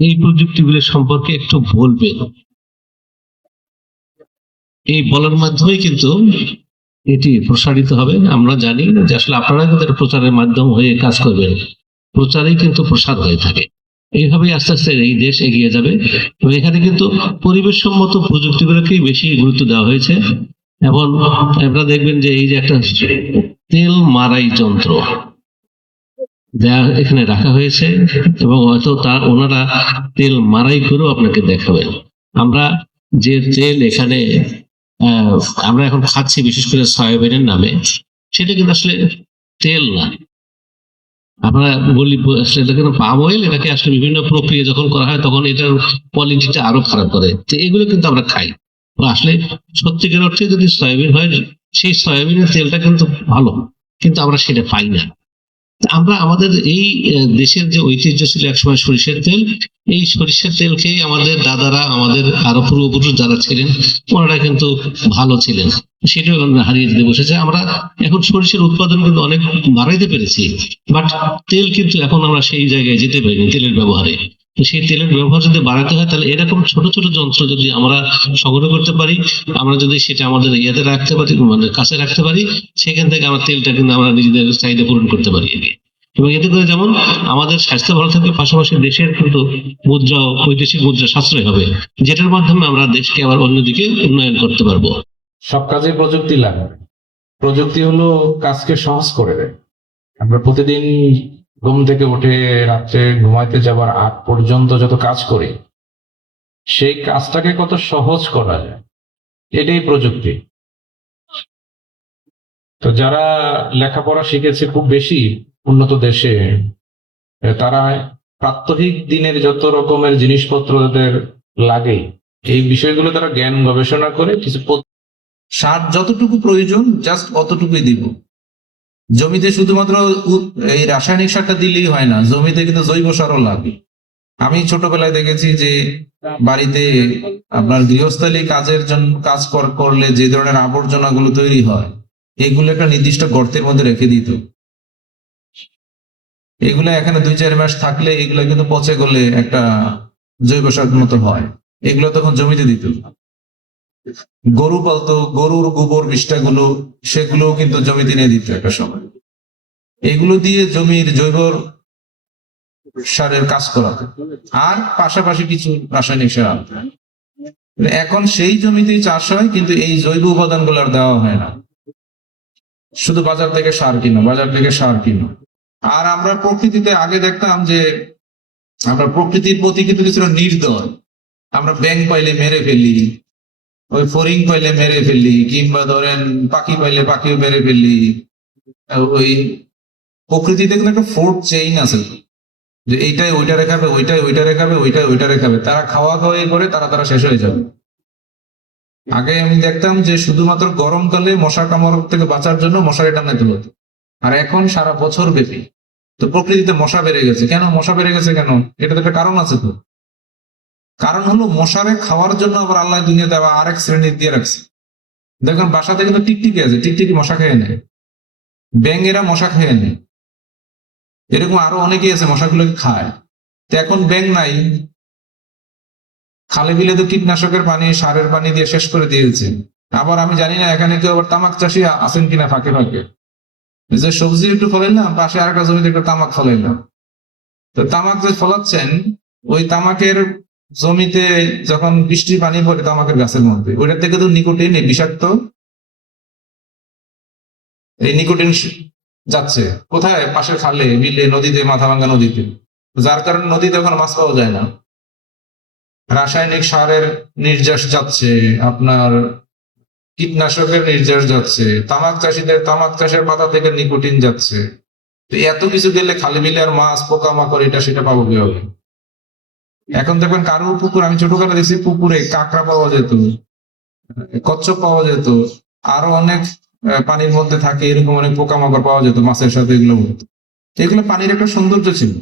এই প্রযুক্তিগুলো সম্পর্কে একটু বলবেন। এই বলার মাধ্যমে কিন্তু এটি প্রসারিত হবে। আমরা জানি যে আসলে আপনারা কিন্তু প্রচারের মাধ্যম হয়ে কাজ করবেন। প্রচারেই কিন্তু প্রসার হয়ে থাকে। এইভাবেই আস্তে আস্তে এই দেশ এগিয়ে যাবে এবং এখানে কিন্তু পরিবেশ সম্মত প্রযুক্তিগুলোকেই বেশি গুরুত্ব দেওয়া হয়েছে। এবং আপনারা দেখবেন যে এই যে একটা তেল মারাই যন্ত্র দেয়া এখানে রাখা হয়েছে এবং হয়তো তার ওনারা তেল মারাই করেও আপনাকে দেখাবেন। আমরা যে তেল এখানে আমরা এখন খাচ্ছি বিশেষ করে সয়াবিনের নামে, সেটা কিন্তু আসলে তেল না। আমরা বলি এটা কিন্তু পাম অয়েল, এটাকে আসলে বিভিন্ন প্রক্রিয়া যখন করা হয় তখন এটার কোয়ালিটিটা আরও খারাপ করে। তো এগুলো কিন্তু আমরা খাই। তো আসলে সত্যিকার অর্থে যদি সয়াবিন হয়, সেই সয়াবিনের তেলটা কিন্তু ভালো, কিন্তু আমরা সেটা পাই না। তা আমরা আমাদের এই দেশের যে ঐতিহ্য ছিল একসময় সরিষার তেল, এই সরিষার তেল খেয়ে আমাদের দাদারা, আমাদের আরও পূর্বপুরুষ যারা ছিলেন, ওনারা কিন্তু ভালো ছিলেন। সেটাও হারিয়ে দিতে বসেছে। আমরা এখন সরিষার উৎপাদন কিন্তু অনেক বাড়াইতে পেরেছি বাট তেল কিন্তু এখন আমরা সেই জায়গায় যেতে পারিনি, তেলের ব্যবহারে। তো সেই তেলের ব্যবহার যদি বাড়াতে হয়, তাহলে এরকম ছোট ছোট যন্ত্র যদি আমরা সংগ্রহ করতে পারি, আমরা যদি সেটা আমাদের ইয়েতে রাখতে পারি মানে কাছে রাখতে পারি, সেখান থেকে আমার তেলটা কিন্তু আমরা নিজেদের চাহিদা পূরণ করতে পারি এবং এতে করে যেমন আমাদের স্বাস্থ্য ভালো থাকবে পাশাপাশি দেশের কিন্তু মুদ্রা, বৈদেশিক মুদ্রা সাশ্রয় হবে, যেটার মাধ্যমে আমরা দেশকে আবার অন্যদিকে উন্নয়ন করতে পারব। সব কাজে প্রযুক্তি লাগে। প্রযুক্তি হলো কাজকে সহজ করে দেয়। আমরা প্রতিদিন ঘুম থেকে উঠে রাত্রে ঘুমাইতে যাবার আগ পর্যন্ত যত কাজ করি, সেই কাজটাকে কত সহজ করা যায়, এটাই প্রযুক্তি। তো যারা লেখাপড়া শিখেছে খুব বেশি উন্নত দেশে, তারা প্রাত্যহিক দিনের যত রকমের জিনিসপত্র তাদের লাগে, এই বিষয়গুলো তারা জ্ঞান গবেষণা করে কিছু সার যতটুকু প্রয়োজন জাস্ট অতটুকুই দিব। জমিতে শুধুমাত্র এই রাসায়নিক সারটা দিলেই হয় না, জমিতে কিন্তু জৈব সারও লাগে। আমি ছোটবেলায় দেখেছি যে বাড়িতে আপনার গৃহস্থালী কাজের জন্য কাজ কর- করলে যে ধরনের আবর্জনাগুলো তৈরি হয়, এগুলো একটা নির্দিষ্ট গর্তের মধ্যে রেখে দিত। এগুলো এখানে দুই চার মাস থাকলে এগুলো কিন্তু পচে গলে একটা জৈব সার মতো হয়। এগুলো তখন জমিতে দিত। গরু পালতো, গরুর গোবর বিষ্ঠাগুলো সেগুলো কিন্তু জমিতে নিয়ে দিত একটা সময়। এগুলো দিয়ে জমির জৈব সারের কাজ করাতো আর পাশাপাশি কিছু রাসায়নিক সার এখন সেই জমিতেই চাষ হয়, কিন্তু এই জৈব উপাদানগুলো আর দেওয়া হয় না। শুধু বাজার থেকে সার কিনো, বাজার থেকে সার কিনো। আর আমরা প্রকৃতিতে আগে দেখতাম যে, আমরা প্রকৃতির প্রতি কিন্তু কিছুটা নির্দয়। আমরা ব্যাং পাইলে মেরে ফেলি ওই ফরিং পাইলে মেরে ফেললি, কিংবা ধরেন পাখি পাইলে পাখিও মেরে ফেললি। ওই প্রকৃতিতে কিন্তু একটা ফোর্ট চেইন আছে। যে এইটাই ওইটা রেখাবে ওইটাই ওইটা রেখাবে ওইটাই ওইটা রেখাবে তারা খাওয়া খাওয়াই করে তারা তারা শেষ হয়ে যাবে। আগে আমি দেখতাম যে শুধুমাত্র গরমকালে মশা কামড় থেকে বাঁচার জন্য মশারি টানাতে হতো। আর এখন সারা বছর ব্যাপী। তো প্রকৃতিতে মশা বেড়ে গেছে। কেন? মশা বেড়ে গেছে কেন? এটা তো একটা কারণ আছে তো। কারণ হলো মশারে খাওয়ার জন্য আবার আল্লাহ দুনিয়াতে আবার আরেক শ্রেণি দিয়ে রাখছে। দেখুন, বাসাতে কিন্তু টিকটিকি আছে, টিকটিকি মশা খেয়ে নেয়। ব্যাঙেরা মশা খেয়ে নেয়। এরকম আরও অনেকেই আছে মশাগুলোকে খায়। তো এখন ব্যাং নাই। খালে বিলে তো কীটনাশকের পানি, সারের পানি দিয়ে শেষ করে দিয়েছে। আবার আমি জানি না, এখানে কেউ আবার তামাক চাষি আছেন কিনা ফাঁকে ফাঁকে। যে সবজি একটু ফলাইলাম পাশে আর একটা জমিতে একটা তামাক ফলাইলাম তো তামাক যে ফলাচ্ছেন, ওই তামাকের জমিতে যখন বৃষ্টির পানি পড়ে তামাকের গাছের মধ্যে। ওইটার থেকে তো নিকোটিন, এই বিষাক্ত, এই নিকোটিন যাচ্ছে। কোথায়? পাশের খালে, বিলে, নদীতে মাথা ভাঙ্গা নদীতে। যার কারণে নদীতে এখন মাছ পাওয়া যায় না। রাসায়নিক সারের নির্যাস যাচ্ছে, আপনার কীটনাশকের নির্যাস যাচ্ছে, তামাক চাষিদের, তামাক চাষের পাতা থেকে নিকোটিন যাচ্ছে। তো এত কিছু গেলে খালে বিলে আর মাছ, পোকামাকড়, এটা সেটা পাবো কীভাবে? এখন দেখবেন কারোর পুকুর, আমি ছোটবেলা দেখছি পুকুরে কাঁকড়া পাওয়া যেত কচ্ছপ পাওয়া যেত আরও অনেক পানির মধ্যে থাকে, এরকম অনেক পোকামাকড় পাওয়া যেত মাছের সাথে এগুলো। এগুলো পানির একটা সৌন্দর্য ছিল